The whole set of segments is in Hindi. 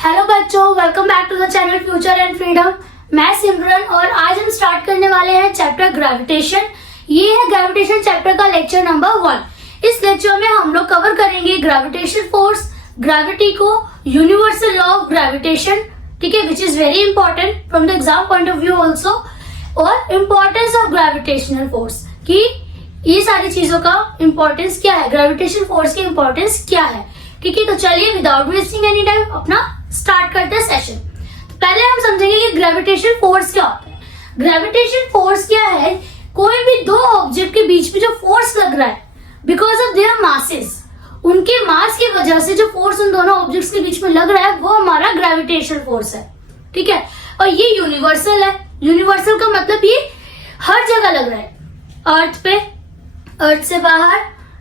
हेलो बच्चों, welcome back to the channel future and freedom. मैं सिमरन और आज हम स्टार्ट करने वाले हैं चैप्टर ग्रेविटेशन। ये है ग्रेविटेशन चैप्टर का लेक्चर नंबर 1। इस लेक्चर में हम लोग कवर करेंगे ग्रेविटेशन फोर्स, ग्रेविटी को, यूनिवर्सल लॉ ऑफ ग्रेविटेशन, ठीक है, which is very important from the exam point of view also, और इम्पोर्टेंस ऑफ ग्रेविटेशनल फोर्स की ये सारी चीजों का इम्पोर्टेंस क्या है, ग्रेविटेशन फोर्स की इम्पोर्टेंस क्या है। ठीक है, तो चलिए विदाउट वेस्टिंग एनी टाइम अपना स्टार्ट करते हैं सेशन। तो पहले हम समझेंगे कि ग्रेविटेशन फोर्स क्या होता है। ग्रेविटेशन फोर्स क्या है? कोई भी दो ऑब्जेक्ट के बीच में जो फोर्स लग रहा है बिकॉज ऑफ देयर मासेस, उनके मास की वजह से जो फोर्स उन दोनों ऑब्जेक्ट्स के बीच में लग रहा है वो हमारा ग्रेविटेशन फोर्स है। ठीक है, और ये यूनिवर्सल है। यूनिवर्सल का मतलब ये हर जगह लग रहा है, अर्थ पे, अर्थ से बाहर,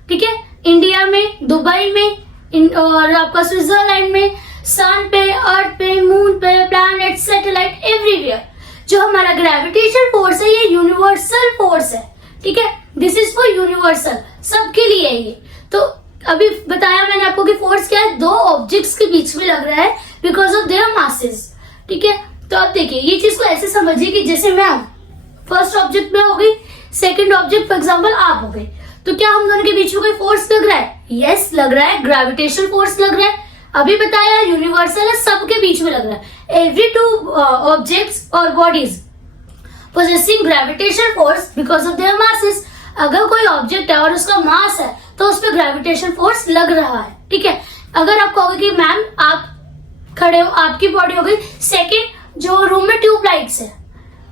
ठीक है, इंडिया में, दुबई में, और आपका स्विट्जरलैंड में, सन पे, अर्थ पे, मून पे, प्लैनेट, सैटेलाइट, एवरीवेयर। जो हमारा ग्रेविटेशन फोर्स है ये यूनिवर्सल फोर्स है। ठीक है, दिस इज फॉर यूनिवर्सल, सबके लिए है ये। तो अभी बताया मैंने आपको कि फोर्स क्या है, दो ऑब्जेक्ट्स के बीच में लग रहा है बिकॉज ऑफ देयर मासेस। ठीक है, तो अब देखिए ये चीज को ऐसे समझिए कि जैसे मैं हूं, फर्स्ट ऑब्जेक्ट में हो गई, सेकेंड ऑब्जेक्ट फॉर एग्जाम्पल आप हो गए, तो क्या हम दोनों के बीच में कोई फोर्स लग रहा है? यस, लग रहा है, ग्रेविटेशन फोर्स लग रहा है। अभी बताया यूनिवर्सल है, सबके बीच में लग रहा है। एवरी टू ऑब्जेक्ट्स और bodies possessing gravitation force because of their masses. अगर कोई ऑब्जेक्ट है और उसका मास है तो उस पर ग्रेविटेशन फोर्स लग रहा है। ठीक है, अगर आप कहोगे कि मैम आप खड़े हो, आपकी बॉडी हो गई, सेकेंड जो रूम में ट्यूबलाइट्स है,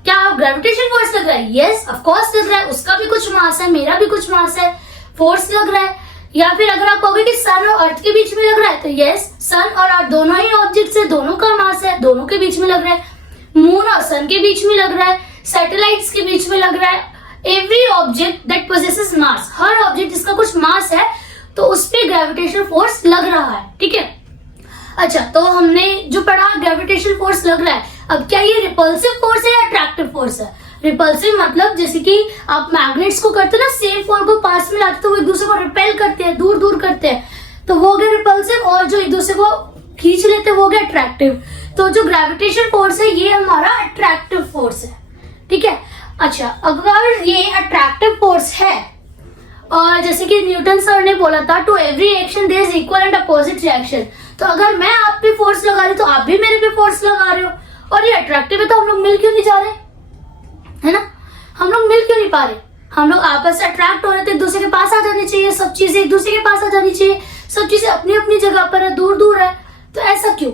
क्या आप ग्रेविटेशन फोर्स लग रहा है? यस, ऑफ कोर्स लग रहा है, उसका भी कुछ मास है, मेरा भी कुछ मास है, फोर्स लग रहा है। या फिर अगर आप कहोगे कि सन और अर्थ के बीच में लग रहा है, तो यस, सन और अर्थ दोनों ही ऑब्जेक्ट्स है, दोनों का मास है, दोनों के बीच में लग रहा है। मून और सन के बीच में लग रहा है, सैटेलाइट्स के बीच में लग रहा है। Every object that possesses mass, her object जिसका कुछ मास है तो उस पर ग्रेविटेशन फोर्स लग रहा है। ठीक है, अच्छा, तो हमने जो पढ़ा ग्रेविटेशन फोर्स लग रहा है, अब क्या ये रिपल्सिव फोर्स है या अट्रैक्टिव फोर्स है? रिपल्सिव मतलब जैसे कि आप मैग्नेट्स को करते हैं ना, सेम फोर्स को पास में लाते तो वो एक दूसरे को रिपेल करते हैं, दूर दूर करते हैं, तो वो हो गया रिपल्सिव, और जो एक दूसरे को खींच लेते हैं वो हो गया अट्रैक्टिव। तो जो ग्रेविटेशन फोर्स है ये हमारा अट्रैक्टिव फोर्स है। ठीक है, अच्छा, अगर ये अट्रैक्टिव फोर्स है और जैसे कि न्यूटन सर ने बोला था, to every action there is equal and opposite reaction, तो अगर मैं आप पे फोर्स लगा रही हूँ तो आप भी मेरे पे फोर्स लगा रहे हो, और ये अट्रैक्टिव है, तो हम लोग मिल क्यों नहीं जा रहे, है ना? हम लोग मिल क्यों नहीं पा रहे? हम लोग आपस से अट्रैक्ट हो रहे थे, एक दूसरे के पास आ जानी चाहिए, सब चीजें एक दूसरे के पास आ जानी चाहिए, सब चीजें अपनी अपनी जगह पर है, दूर दूर है, तो ऐसा क्यों?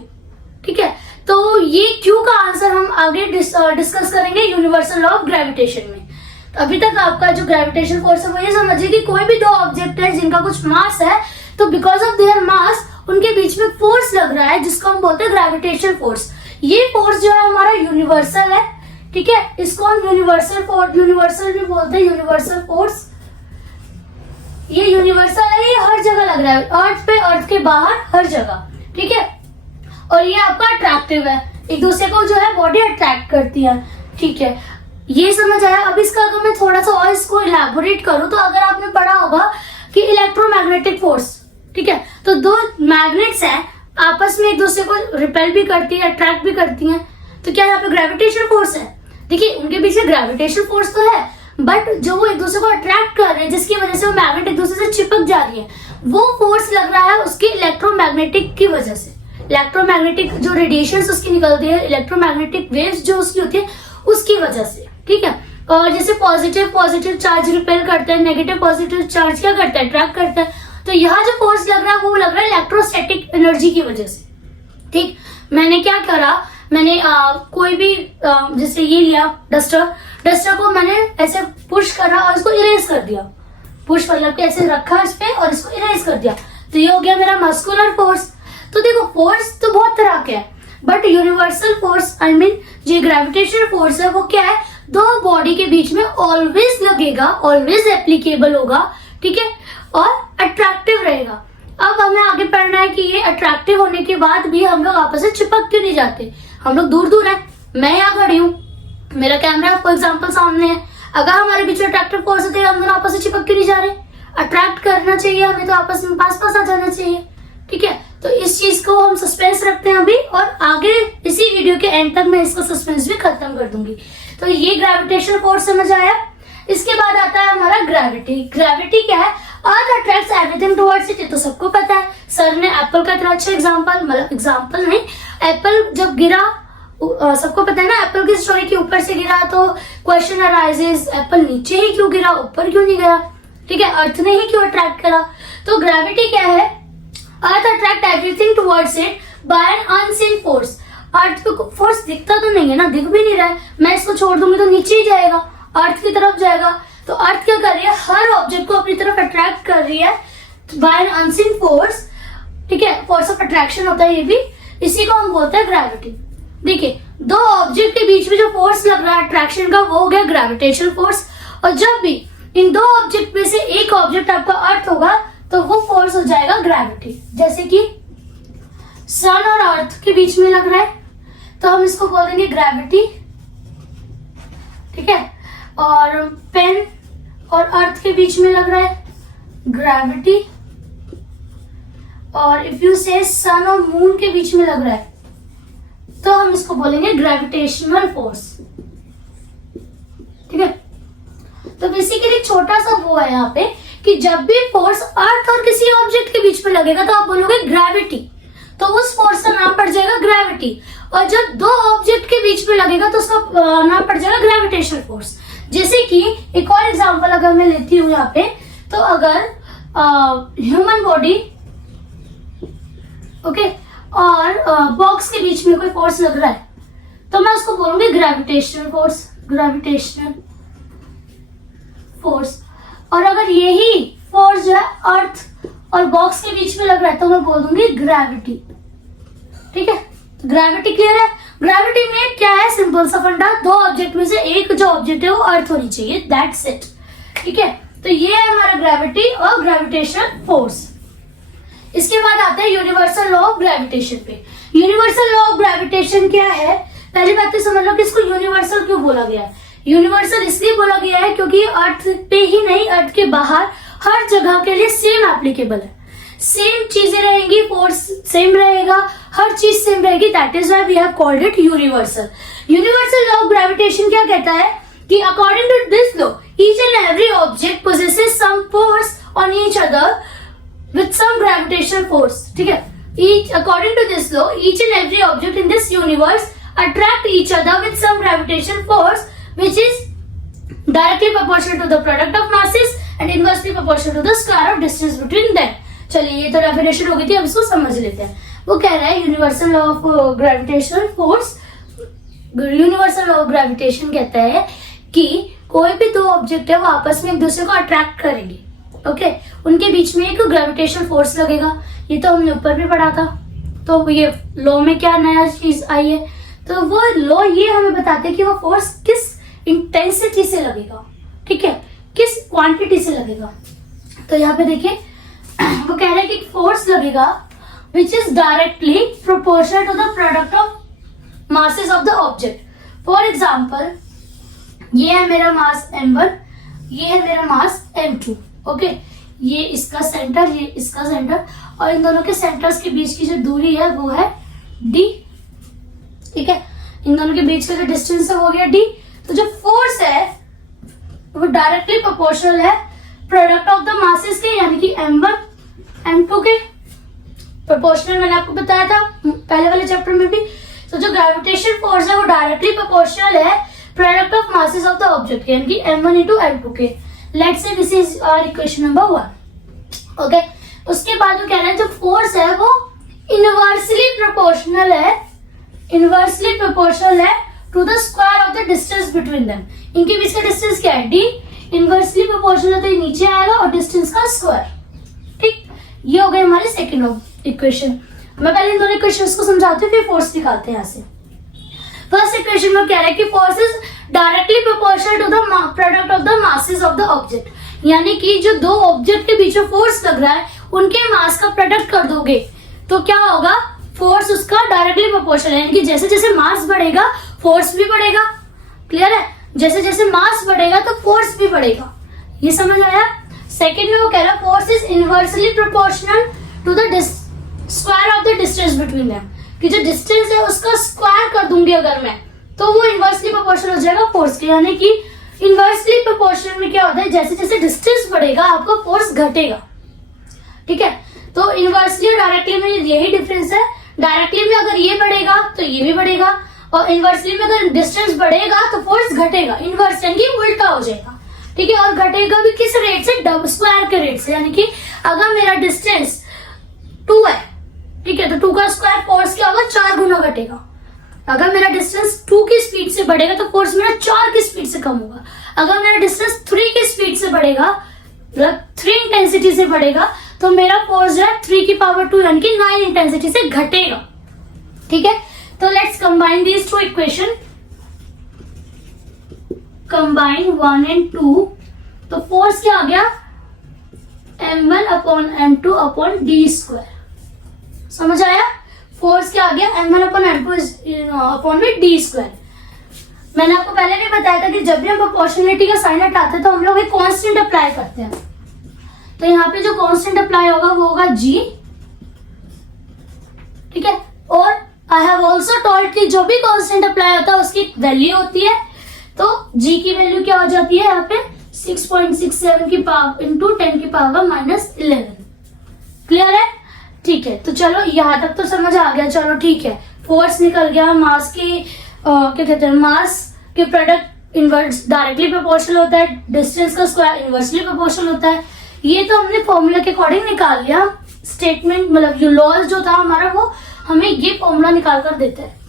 ठीक है, तो ये क्यों का आंसर हम आगे डिस्कस करेंगे यूनिवर्सल लॉ ऑफ ग्रेविटेशन में। तो अभी तक आपका जो ग्रेविटेशन फोर्स है वो ये समझिए कि कोई भी दो ऑब्जेक्ट है जिनका कुछ मास है, तो बिकॉज ऑफ देयर मास उनके बीच में फोर्स लग रहा है जिसको हम बोलते हैं ग्रेविटेशन फोर्स। ये फोर्स जो है हमारा यूनिवर्सल है। ठीक है, इसको हम यूनिवर्सल भी बोलते हैं, यूनिवर्सल फोर्स। ये यूनिवर्सल है, ये हर जगह लग रहा है, अर्थ पे, अर्थ के बाहर, हर जगह। ठीक है, और ये आपका अट्रैक्टिव है, एक दूसरे को जो है बॉडी अट्रैक्ट करती है। ठीक है, ये समझ आया। अब इसका अगर मैं थोड़ा सा और इसको इलैबोरेट करूं, तो अगर आपने पढ़ा होगा कि इलेक्ट्रोमैग्नेटिक फोर्स, ठीक है, तो दो मैग्नेट्स हैं, आपस में एक दूसरे को रिपेल भी करती है, अट्रैक्ट भी करती हैं, तो क्या यहाँ पे ग्रेविटेशन फोर्स है? देखिए, उनके पीछे ग्रेविटेशन फोर्स तो है, बट जो वो एक दूसरे को अट्रैक्ट कर रहे हैं, जिसकी वजह से वो मैग्नेट एक दूसरे से चिपक जा रही है, वो फोर्स लग रहा है उसके इलेक्ट्रोमैग्नेटिक की वजह से। इलेक्ट्रोमैग्नेटिक जो रेडिएशंस उसकी निकलती है, इलेक्ट्रोमैग्नेटिक वेव्स जो उसकी होती है, उसकी वजह से। ठीक है, और जैसे पॉजिटिव चार्ज रिपेल करते हैं, नेगेटिव पॉजिटिव चार्ज क्या करता है? अट्रैक्ट करता है। तो यहाँ जो फोर्स लग रहा है वो लग रहा है इलेक्ट्रोस्टैटिक एनर्जी की वजह से। ठीक, मैंने क्या करा, मैंने कोई भी जैसे ये लिया डस्टर को मैंने ऐसे पुश करा और इसको इरेज कर दिया। पुश मतलब कि ऐसे रखा इस पे और इसको इरेज कर दिया, तो ये हो गया मेरा मस्कुलर फोर्स। तो देखो, फोर्स तो बहुत तरह के हैं, but universal force I mean जो ग्रेविटेशन फोर्स है वो क्या है, दो बॉडी के बीच में ऑलवेज लगेगा, ऑलवेज एप्लीकेबल होगा। ठीक है, और अट्रैक्टिव रहेगा। अब हमें आगे पढ़ना है कि ये अट्रैक्टिव होने के बाद भी हम लोग आपस में चिपक क्यों नहीं जाते? हम लोग दूर दूर है, मैं यहाँ खड़ी हूँ, मेरा कैमरा फॉर एग्जाम्पल सामने है, अगर हमारे बीच में अट्रैक्टिव फोर्स होते हैं, हम दोनों आपस में चिपक क्यों नहीं जा रहे? अट्रैक्ट करना चाहिए हमें, तो आपस में पास पास आ जाना चाहिए। ठीक है, तो इस चीज को हम सस्पेंस रखते हैं अभी, और आगे इसी वीडियो के एंड तक मैं इसका सस्पेंस भी खत्म कर दूंगी। तो ये ग्रेविटेशनल फोर्स समझ आया। इसके बाद आता है हमारा ग्रेविटी। ग्रेविटी क्या है? अर्थ अट्रैक्ट्स एवरीथिंग टुवर्ड्स इट, ये तो सबको पता है। सर ने एप्पल का इतना अच्छा एग्जांपल, मतलब एग्जांपल नहीं, एप्पल जब गिरा, सबको पता है ना एप्पल की स्टोरी की, ऊपर से गिरा तो क्वेश्चन अराइजेस, एप्पल नीचे ही क्यों गिरा, ऊपर क्यों नहीं गिरा? ठीक है, अर्थ ने ही क्यों अट्रैक्ट करा? तो ग्रेविटी क्या है? Earth attract everything towards it by an unseen force. Earth पे फोर्स दिखता तो नहीं है ना, दिख भी नहीं रहा है, मैं इसको छोड़ दूंगी तो नीचे ही जाएगा, अर्थ की तरफ जाएगा। तो अर्थ क्या कर रही है? हर ऑब्जेक्ट को अपनी तरफ अट्रैक्ट कर रही है बाय एन अनसीन फोर्स। ठीक है, फोर्स ऑफ अट्रैक्शन होता है ये भी, इसी को हम बोलते हैं ग्रेविटी। देखिए, दो ऑब्जेक्ट के बीच में जो फोर्स लग रहा है अट्रैक्शन का, वो हो गया ग्रेविटेशनल फोर्स। और जब भी इन दो ऑब्जेक्ट में से एक ऑब्जेक्ट आपका अर्थ होगा तो वो फोर्स हो जाएगा ग्रेविटी। जैसे कि सन और अर्थ के बीच में लग रहा है तो हम इसको बोल देंगे ग्रेविटी। ठीक है, और पेन और अर्थ के बीच में लग रहा है ग्रेविटी। और इफ यू से सन और मून के बीच में लग रहा है तो हम इसको बोलेंगे ग्रेविटेशनल फोर्स। ठीक है, तो बेसिकली छोटा सा वो है यहाँ पे कि जब भी फोर्स अर्थ और किसी ऑब्जेक्ट के बीच में लगेगा तो आप बोलोगे ग्रेविटी, तो उस फोर्स का नाम पड़ जाएगा ग्रेविटी। और जब दो ऑब्जेक्ट के बीच में लगेगा तो उसका नाम पड़ जाएगा ग्रेविटेशनल फोर्स। जैसे कि एक और एग्जांपल अगर मैं लेती हूँ यहाँ पे, तो अगर ह्यूमन बॉडी ओके और बॉक्स के बीच में कोई फोर्स लग रहा है तो मैं उसको बोलूंगी ग्रेविटेशनल फोर्स, ग्रेविटेशनल फोर्स। और अगर यही फोर्स जो है अर्थ और बॉक्स के बीच में लग रहा है तो मैं बोल दूंगी ग्रेविटी। ठीक है, ग्रेविटी क्लियर है। ग्रेविटी में क्या है? सिंपल सा फंडा, दो ऑब्जेक्ट में से एक जो ऑब्जेक्ट है वो अर्थ होनी चाहिए, दैट्स इट। ठीक है, तो ये है हमारा ग्रेविटी और ग्रेविटेशनल फोर्स। इसके बाद आता है यूनिवर्सल लॉ ऑफ ग्रेविटेशन पे। यूनिवर्सल लॉ ऑफ ग्रेविटेशन क्या है? पहली बात तो समझ लो कि इसको यूनिवर्सल क्यों बोला गया है। यूनिवर्सल इसलिए बोला गया है क्योंकि अर्थ पे ही नहीं, अर्थ के बाहर हर जगह के लिए सेम एप्लीकेबल है, सेम चीजें रहेंगी, फोर्स सेम रहेगा, हर चीज सेम रहेगी, that is why we have called it universal. Universal law of gravitation क्या कहता है कि according to this law each and every object possesses some force on each other with some gravitational force. ठीक है, according to this law each and every object in this universe attract each other with some gravitational force which is directly proportional to the product of masses and inversely proportional to the square of distance between them। चलिए, ये तो डेफिनेशन हो गई थी, अब इसको समझ लेते हैं। वो कह रहा है universal law of gravitational force, universal law of gravitation कहता है कि कोई भी दो ऑब्जेक्ट है वो आपस में एक दूसरे को अट्रैक्ट करेंगे। ओके, उनके बीच में एक ग्रेविटेशनल फोर्स लगेगा, ये तो हमने ऊपर भी पढ़ा था। तो ये लॉ में क्या नया चीज आई है? तो वो लॉ ये हमें बताते हैं कि वो फोर्स किस इंटेंसिटी से लगेगा, ठीक है, किस क्वांटिटी से लगेगा। तो यहाँ पे देखिए वो कह रहे हैं कि फोर्स लगेगा which is directly proportional to the product of masses of the object। For example, ये है मेरा मास m1, ये है मेरा मास m2। ओके, ये इसका सेंटर, ये इसका सेंटर, और इन दोनों के सेंटर्स के बीच की जो दूरी है वो है d। ठीक है, इन दोनों के बीच का जो डिस्टेंस है वो हो गया d। तो जो फोर्स है वो डायरेक्टली प्रोपोर्शनल है प्रोडक्ट ऑफ द मासेस के, यानी कि m1 m2 के प्रोपोर्शनल। मैंने आपको बताया था पहले वाले चैप्टर में भी। तो जो ग्रेविटेशन फोर्स है वो डायरेक्टली प्रोपोर्शनल है product of masses of the object, यानी कि m1 into m2 के। Let's say this is our equation number 1। Okay, उसके बाद वो कह रहे हैं जो फोर्स है वो इनवर्सली प्रोपोर्शनल है, इनवर्सली प्रोपोर्शनल है to the square of the distance between them. इनके बीच का डिस्टेंस क्या है? d। इनवर्सली प्रोपोर्शनल तो ये नीचे आएगा और डिस्टेंस का स्क्वायर। ठीक, ये हो गई हमारी सेकेंड इक्वेशन। मैं पहले इन दोनों इक्वेशंस को समझाती हूँ फिर फोर्स निकालते हैं यहाँ से। फर्स्ट इक्वेशन में कह रहा है कि force is directly proportional to the product of the masses of the object, यानी कि जो दो ऑब्जेक्ट के बीच में फोर्स लग रहा है उनके मास का प्रोडक्ट कर दोगे तो क्या होगा? फोर्स उसका डायरेक्टली प्रोपोर्शनल है, यानी कि जैसे जैसे मास बढ़ेगा फोर्स भी बढ़ेगा। क्लियर है? जैसे जैसे मास बढ़ेगा तो फोर्स भी बढ़ेगा। ये समझ आया? सेकेंड में वो कह रहा है force is inversely proportional to the square of the distance between them, कि जो डिस्टेंस है उसका स्क्वायर कर दूंगी अगर मैं, तो वो इनवर्सली प्रोपोर्शनल हो जाएगा फोर्स के। यानी कि इनवर्सली प्रोपोर्शनल में क्या होता है, जैसे जैसे डिस्टेंस बढ़ेगा आपका फोर्स घटेगा। ठीक है, तो इनवर्सली और डायरेक्टली में यही डिफरेंस है। डायरेक्टली में अगर ये बढ़ेगा तो ये भी बढ़ेगा, और इनवर्सली में अगर डिस्टेंस बढ़ेगा तो फोर्स घटेगा, इनवर्स यानी उल्टा हो जाएगा। ठीक है, और घटेगा भी किस रेट से, डबल स्क्वायर के रेट से। यानी कि अगर मेरा डिस्टेंस 2 है, ठीक है, तो 2 का स्क्वायर फोर्स क्या होगा, 4 गुना घटेगा। अगर मेरा डिस्टेंस 2 की स्पीड से बढ़ेगा तो फोर्स मेरा 4 की स्पीड से कम होगा। अगर मेरा डिस्टेंस 3 की स्पीड से बढ़ेगा, मतलब 3 इंटेंसिटी से बढ़ेगा, तो मेरा फोर्स जो है 3 की पावर 2 यानी कि 9 इंटेंसिटी से घटेगा। ठीक है, तो let's combine these two equation, combine 1 and 2। तो फोर्स क्या आ गया, m1 upon m2 upon D square. समझ आया, फोर्स क्या आ गया, m1 अपॉन m2 अपॉन में डी स्क्वायर। मैंने आपको पहले भी बताया था कि जब भी हम प्रोपोर्शनलिटी का साइन हटाते हैं तो हम लोग एक कांस्टेंट अप्लाई करते हैं। तो यहाँ पे जो कांस्टेंट अप्लाई होगा वो होगा g। ठीक है, और आई हैव ऑल्सो टोल्ड कि जो भी कांस्टेंट अप्लाई होता है उसकी वैल्यू होती है। तो g की वैल्यू क्या हो जाती है यहाँ पे, 6.67 की पावर इंटू 10 की पावर -11। क्लियर है, ठीक है। तो चलो यहाँ तक तो समझ आ गया, चलो ठीक है। फोर्स निकल गया, मास की क्या कहते हैं, मास के प्रोडक्ट इनवर्स डायरेक्टली प्रोपोर्शनल होता है, डिस्टेंस का स्क्वायर इनवर्सली प्रोपोर्शनल होता है। ये तो हमने फॉर्मूला के अकॉर्डिंग निकाल लिया। स्टेटमेंट मतलब जो लॉज जो था हमारा, वो हमें ये फॉर्मूला निकाल कर देता है।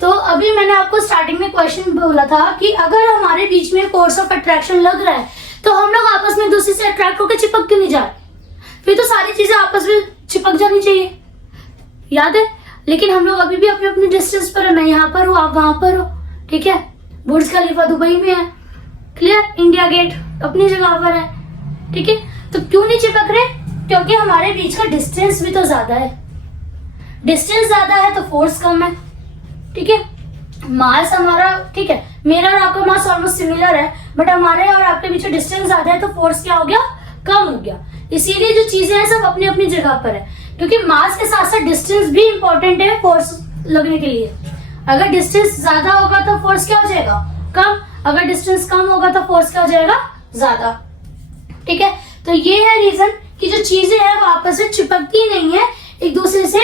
तो अभी मैंने आपको स्टार्टिंग में क्वेश्चन बोला था कि अगर हमारे बीच में फोर्स ऑफ अट्रैक्शन लग रहा है तो हम लोग आपस में एक दूसरे से अट्रैक्ट होकर चिपक क्यों नहीं जा रहे, फिर तो सारी चीजें आपस में चिपक जानी चाहिए, याद है। लेकिन हम लोग अभी भी अपने अपने डिस्टेंस पर है, मैं यहाँ पर हूँ, आप वहां पर हो। ठीक है, बुर्ज खलीफा दुबई में है, क्लियर, इंडिया गेट अपनी जगह पर है। ठीक है, तो क्यों नहीं चिपक रहे, क्योंकि हमारे बीच का डिस्टेंस भी तो ज्यादा है। डिस्टेंस ज्यादा है तो फोर्स कम है। ठीक है, मास हमारा, ठीक है, मेरा और आपका मास ऑलमोस्ट सिमिलर है, बट हमारे और आपके बीच में डिस्टेंस ज्यादा है तो फोर्स क्या हो गया, कम हो गया। इसीलिए जो चीजें हैं सब अपनी अपनी जगह पर है, क्योंकि मास के साथ साथ डिस्टेंस भी इंपॉर्टेंट है फोर्स लगने के लिए। अगर डिस्टेंस ज्यादा होगा तो फोर्स क्या हो जाएगा, कम। अगर डिस्टेंस कम होगा तो फोर्स क्या हो जाएगा, ज्यादा। ठीक है, तो ये है रीजन कि जो चीजें हैं वो आपस में चिपकती नहीं है, एक दूसरे से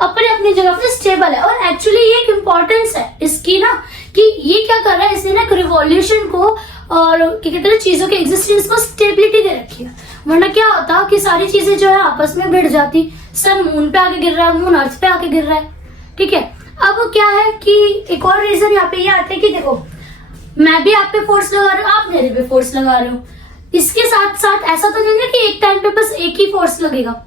अपने अपनी जगह पे स्टेबल है। और एक्चुअली ये एक इम्पोर्टेंस है इसकी ना, कि ये क्या कर रहा है, इसने ना रिवॉल्यूशन को और क्या कहते हैं चीजों के एग्जिस्टेंस को स्टेबिलिटी दे रखी है। वरना क्या होता कि सारी चीजें जो है आपस में भिड़ जाती। सन मून पे आके गिर रहा है, मून अर्थ पे आके गिर रहा है। ठीक है, अब क्या है कि एक और रीजन यहाँ पे ये आता है कि देखो, मैं भी आप पे फोर्स लगा रही हूँ, आप मेरे पे फोर्स लगा रहे हो। इसके साथ साथ ऐसा तो नहीं है कि एक टाइम पे बस एक ही फोर्स लगेगा।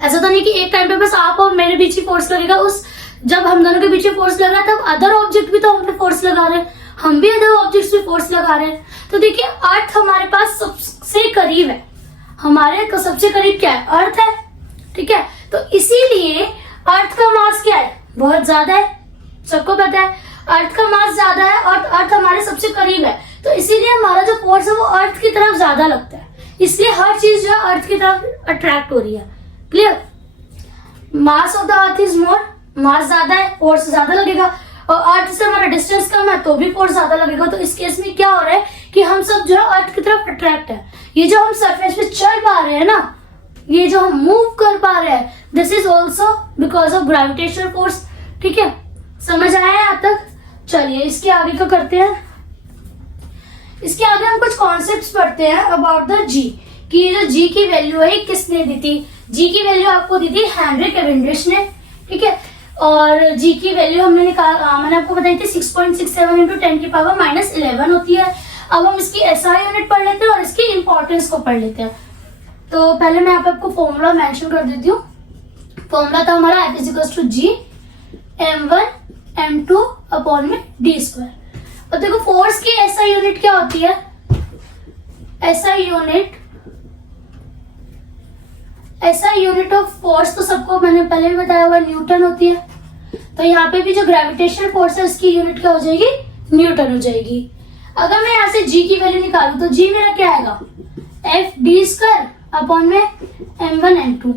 ऐसा तो नहीं कि एक टाइम पे बस आप और मेरे बीच ही फोर्स लगेगा। उस जब हम दोनों के बीच में फोर्स लग रहा है तब अदर ऑब्जेक्ट भी तो हम पे फोर्स लगा रहे हैं, हम भी अदर ऑब्जेक्ट्स पे फोर्स लगा रहे हैं। तो देखिए, अर्थ हमारे पास सबसे करीब है, हमारे सबसे करीब क्या है, अर्थ है। ठीक है, तो इसीलिए अर्थ का मास क्या है, बहुत ज्यादा है। सबको पता है अर्थ का मास ज्यादा है और अर्थ हमारे सबसे करीब है, तो इसीलिए हमारा जो फोर्स है वो अर्थ की तरफ ज्यादा लगता है। इसलिए हर चीज जो है अर्थ की तरफ अट्रैक्ट हो रही है। Clear, mass of the earth is more, mass ज्यादा है, फोर्स ज्यादा लगेगा। और अर्थ से हमारा डिस्टेंस कम है तो भी फोर्स ज्यादा लगेगा। तो इस केस में क्या हो रहा है कि हम सब जो है अर्थ की तरफ अट्रैक्ट है। ये जो हम सरफेस पे चल पा रहे हैं ना, ये जो हम मूव कर पा रहे हैं, this is also because of gravitational force. ठीक है, समझ आया यहाँ तक। चलिए इसके आगे का करते हैं। इसके आगे हम कुछ कॉन्सेप्ट्स पढ़ते हैं अबाउट द जी, कि ये जो जी की वैल्यू है किसने दी थी। जी की वैल्यू आपको दी थी हेनरी कैवेंडिश ने। ठीक है, और जी की वैल्यू हमने मैंने आपको बताई थी 6.67 इंटू 10 की पावर -11 होती है। अब हम इसकी एसआई यूनिट पढ़ लेते हैं और इसकी इंपॉर्टेंस को पढ़ लेते हैं। तो पहले मैं आपको फॉर्मूला मेंशन कर देती हूँ। फॉर्मूला था हमारा F = G m1 m2 upon में d स्क्वायर। और देखो फोर्स की एसआई यूनिट क्या होती है, एसआई यूनिट ऑफ फोर्स तो सबको मैंने पहले भी बताया हुआ न्यूटन होती है। तो यहाँ पे भी जो ग्रेविटेशनल फोर्स है उसकी यूनिट क्या हो जाएगी, न्यूटन हो जाएगी। अगर मैं यहाँ से जी की वैल्यू निकालू तो जी मेरा क्या आएगा, F d स्क्वायर अपॉन में m1 m2।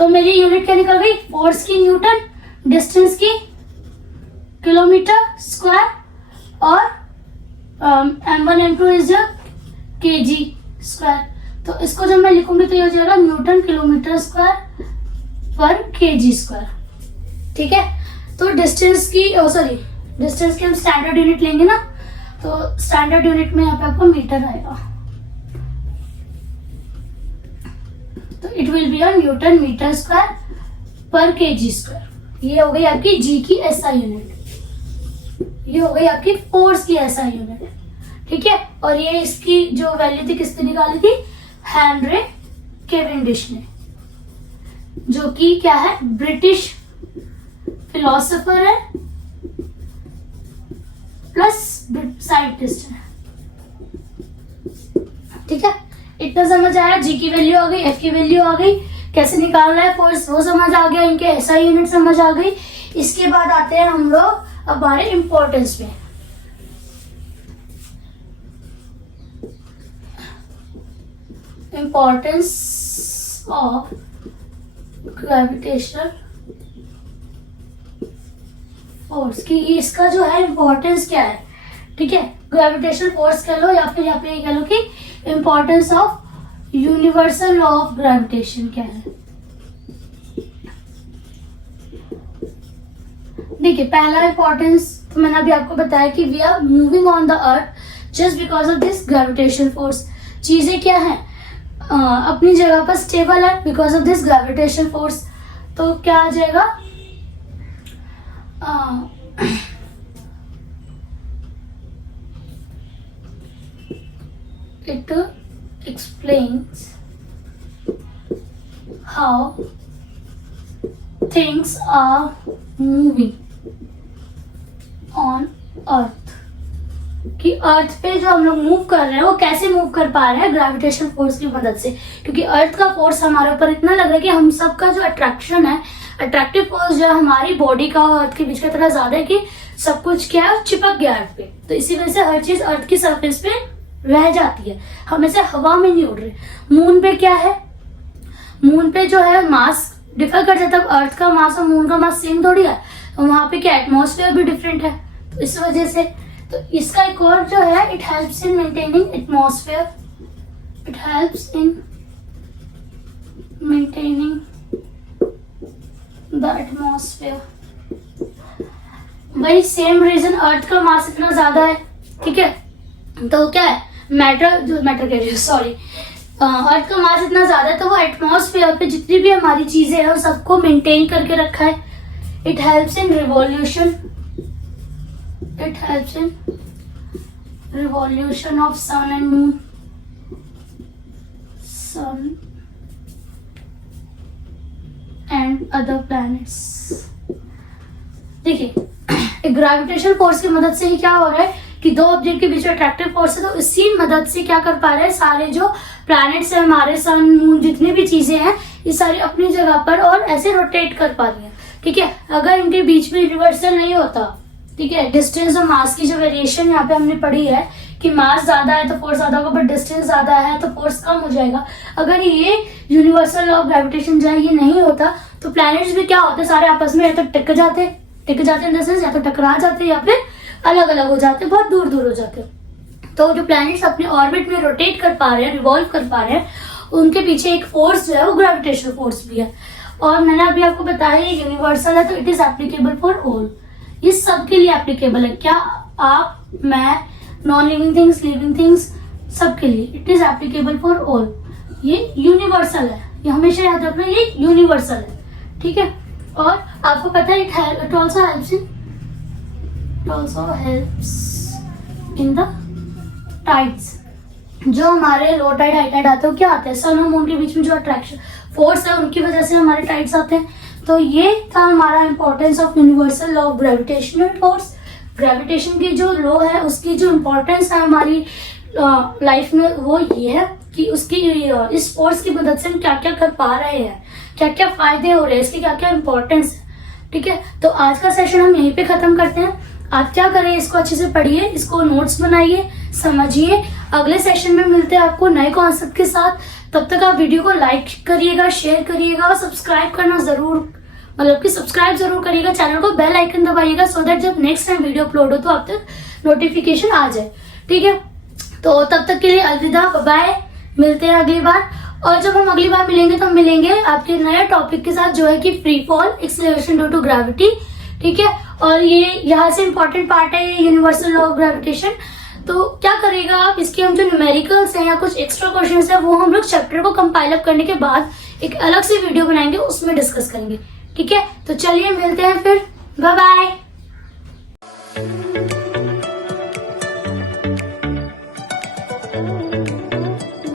तो मेरी यूनिट क्या निकल गई, फोर्स की न्यूटन, डिस्टेंस की किलोमीटर स्क्वायर, और m1 m2 is kg square. तो इसको जब मैं लिखूंगी तो ये हो जाएगा न्यूटन किलोमीटर स्क्वायर पर kg स्क्वायर। ठीक है, तो डिस्टेंस की डिस्टेंस की हम स्टैंडर्ड यूनिट लेंगे ना, तो स्टैंडर्ड यूनिट में यहाँ पे आपको मीटर आएगा, तो it will be newton metre square पर kg स्क्वायर। ये हो गई आपकी जी की एसआई यूनिट, ये हो गई आपकी फोर्स की एसआई यूनिट। ठीक है, और ये इसकी जो वैल्यू थी किसने निकाली थी, हेनरी कैवेंडिश ने, जो कि क्या है, ब्रिटिश फिलोसोफर है प्लस साइंटिस्ट है। ठीक है, इतना समझ आया, जी की वैल्यू आ गई, एफ की वैल्यू आ गई, कैसे निकालना है फोर्स वो समझ आ गया, इनके एसआई यूनिट समझ आ गई। इसके बाद आते हैं हम लोग हमारे इंपॉर्टेंस पे। इंपॉर्टेंस ऑफ ग्रेविटेशनल फोर्स की, इसका जो है इंपॉर्टेंस क्या है। ठीक है, ग्रेविटेशनल फोर्स कह लो या फिर यहाँ पे कह लो कि importance of universal law of gravitation क्या है। देखिए, पहला इंपॉर्टेंस तो मैंने अभी आपको बताया कि we are moving on the earth just because of this gravitational force. चीजें क्या है, अपनी जगह पर स्टेबल है because of this gravitational force. तो क्या आ जाएगा, it explains how things are moving on earth, कि अर्थ पे जो हम लोग मूव कर रहे हैं वो कैसे मूव कर पा रहे हैं, ग्रेविटेशन फोर्स की मदद से। क्योंकि अर्थ का फोर्स हमारे ऊपर इतना लग रहा है कि हम सबका जो अट्रैक्शन है, अट्रैक्टिव फोर्स जो है हमारी बॉडी का और अर्थ के बीच का इतना ज्यादा है कि सब कुछ क्या है, चिपक गया अर्थ पे। तो इसी वजह से हर चीज अर्थ की सरफेस पे रह जाती है, हम ऐसे हवा में नहीं उड़ रहे। मून पे क्या है, मून पे जो है मास डिफर कर जाता है, अर्थ का मास और मून का मास सेम थोड़ी है, तो वहां पे क्या एटमॉस्फेयर भी डिफरेंट है। तो इस वजह से तो इसका एक और जो है, it helps in maintaining atmosphere, it helps in maintaining the atmosphere. वही सेम रीजन, अर्थ का मास इतना ज्यादा है, ठीक है, तो क्या है, मैटर कह रही हूँ, सॉरी, अर्थ का मास इतना ज्यादा है तो वो एटमॉस्फेयर पे जितनी भी हमारी चीजें हैं वो सबको मेंटेन करके रखा है। It helps in revolution, it helps in revolution of sun and moon, sun and other planets. देखिए, ग्रेविटेशनल फोर्स की मदद से ही क्या हो रहा है कि दो ऑब्जेक्ट के बीच में अट्रैक्टिव फोर्स है, तो इसी मदद से क्या कर पा रहे हैं, सारे जो प्लैनेट्स है हमारे, सन मून जितनी भी चीजें हैं, ये सारी अपनी जगह पर और ऐसे रोटेट कर पा रही है। ठीक है, अगर इनके बीच में यूनिवर्सल नहीं होता, ठीक है, डिस्टेंस और मास की जो वेरिएशन यहाँ पे हमने पढ़ी है कि मास ज्यादा है तो फोर्स ज्यादा होगा, बट डिस्टेंस ज्यादा है तो फोर्स कम हो जाएगा। अगर ये यूनिवर्सल लॉ ऑफ ग्रेविटेशन जो है ये नहीं होता तो प्लैनेट्स भी क्या होते, सारे आपस में या तो टिक जाते इन द सेंस, या तो टकरा जाते या फिर अलग अलग हो जाते, बहुत दूर दूर हो जाते। तो जो प्लैनेट्स अपने ऑर्बिट में रोटेट कर पा रहे हैं, रिवॉल्व कर पा रहे हैं, उनके पीछे एक फोर्स जो है वो ग्रेविटेशनल फोर्स भी है। और मैंने अभी आपको बताया ये यूनिवर्सल है तो it is applicable for all, ये सबके लिए एप्लीकेबल है। क्या आप, मैं, non living things, living things, सबके लिए it is applicable for all. ये यूनिवर्सल है, ये हमेशा याद रखना, ये यूनिवर्सल है। ठीक है, और आपको पता है it also helps in the tides. जो हमारे लो टाइड हाई टाइड आते हैं, क्या आते हैं, सन और मून के बीच में जो अट्रैक्शन फोर्स है उनकी वजह से हमारे टाइड्स आते हैं। तो ये था हमारा importance of universal law of gravitational force. Gravitation की जो लॉ है उसकी जो इम्पोर्टेंस है हमारी लाइफ में वो ये है कि उसकी इस फोर्स की मदद से हम क्या क्या कर पा रहे हैं, क्या क्या फायदे हो रहे हैं, इसकी क्या क्या इंपॉर्टेंस है। ठीक है, तो आज का सेशन हम यहीं पे खत्म करते हैं। आप क्या करें, इसको अच्छे से पढ़िए, इसको नोट्स बनाइए, समझिए। अगले सेशन में मिलते हैं आपको नए कॉन्सेप्ट के साथ। तब तक आप वीडियो को लाइक करिएगा, शेयर करिएगा और सब्सक्राइब करना जरूर, मतलब कि सब्सक्राइब जरूर करिएगा, चैनल को बेल आइकन दबाइएगा सो दैट जब नेक्स्ट टाइम वीडियो अपलोड हो तो आप तक नोटिफिकेशन आ जाए। ठीक है, तो तब तक के लिए अलविदा, बाय, मिलते हैं अगली बार। और जब हम अगली बार मिलेंगे तो मिलेंगे आपके नए टॉपिक के साथ जो है कि free fall acceleration due to gravity. ठीक है, और ये यहाँ से इम्पोर्टेंट पार्ट है यूनिवर्सल लॉ ऑफ ग्रेविटेशन। तो क्या करेगा आप, इसके हम जो न्यूमेरिकल्स हैं या कुछ एक्स्ट्रा क्वेश्चंस है वो हम लोग चैप्टर को कंपाइल अप करने के बाद एक अलग से वीडियो बनाएंगे, उसमें डिस्कस करेंगे। ठीक है, तो चलिए मिलते हैं फिर, बाय बाय।